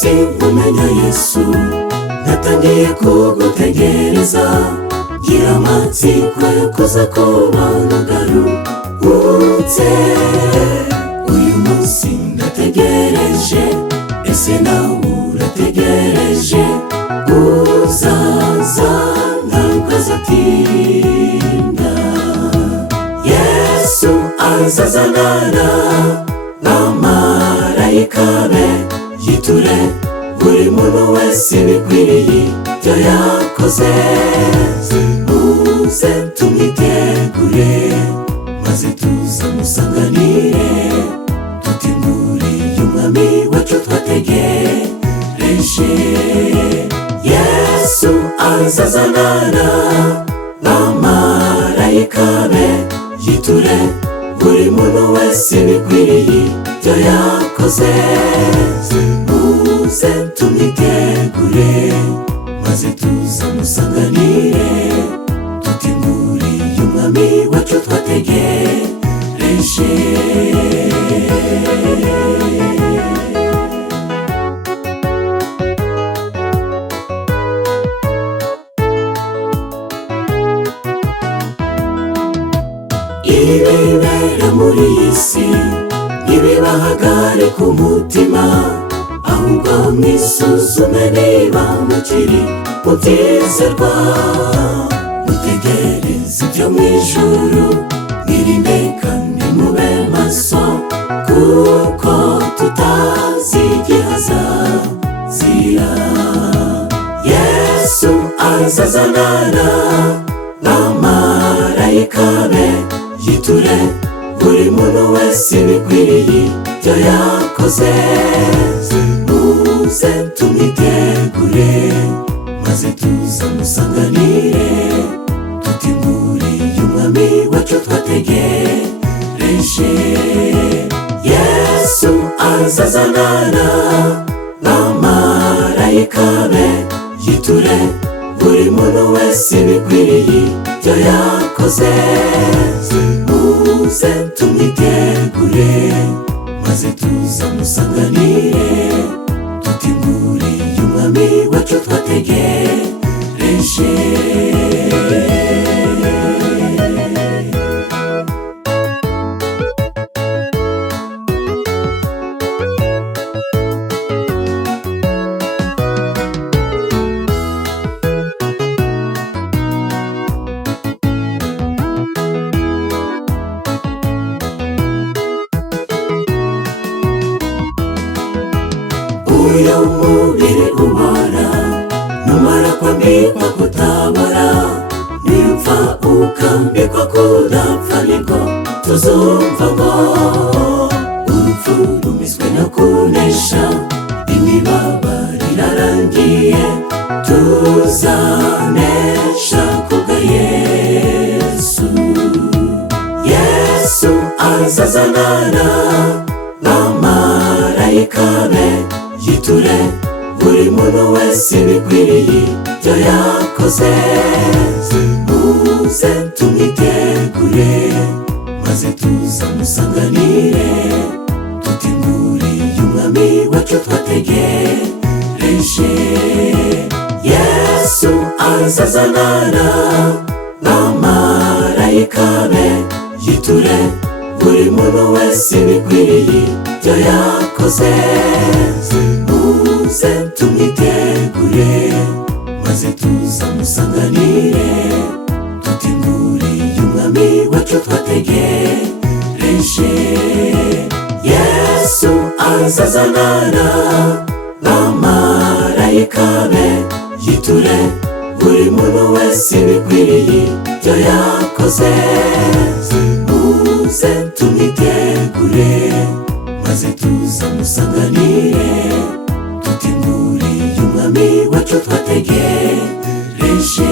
munsi umenya Yesu natangiye kugutegereza, gira amatsiko yo kuza kubona ugarutse. Uyu munsi ndategereje, ese nawe urategereje? Uzaza ntabwo azatinda. Yesu azazanana n'amarayika be, yiture buri muntu wese ibikwiriye ibyo yakoze. Muze tumwitegure, maze tuzamusanganire, tuti nguriya umwami wacu twategereje. Yesu azazanana n'amarayika be, yiture buri muntu wese ibikwiriye ibyo yakoze. Muze tumwitegure, maze tuzamusanganire, tuti nguriya umwami wacu twategereje. Ibibera muri iyi si ntibibahagare ku mutima, ahubwo mwisuzume niba mukiri mu byizerwa. Mutegereze ibyo mu ijuru, mwirinde kandi mube maso, kuko tutazi igihe azazira. Yesu azazanana n'amarayika be, yiture buri muntu wese ibikwiriye ibyo yakoze. Muze tumwitegure, maze tuzamusanganire, tuti nguriya umwami wacu twategereje. Yesu azazanana n'amarayika be, yiture buri muntu wese ibikwiriye ibyo yakoze. Muze tumwitegure, maze tuzamusanganire, tuti nguriya umwami wacu twategereje. Uyu mubiri ubora, numara kwambikwa kutabora, niyupfa ukambikwa kudapfa, nibwo tuzumva ngo urupfu rumizwe no kunesha, imibabaro irarangiye, tuzanesha kubwa Yesu. Yesu azazanana n'amarayika be, yiture buri muntu wese ibikwiriye ibyo yakoze. Muze tumwitegure, maze tuzamusanganire, tuti nguriya umwami wacu twategereje. Yesu azazanana n'amarayika be, yiture buri muntu wese ibikwiriye ibyo yakoze. Muze tumwitegure, maze tuzamusanganire, tuti nguriya umwami wacu twategereje. Yesu azazanana n'amarayika be, yiture buri muntu wese ibikwiriye ibyo yakoze. Muze tumwitegure, maze tuzamusanganire, tuti nguriya umwami wacu twategereje.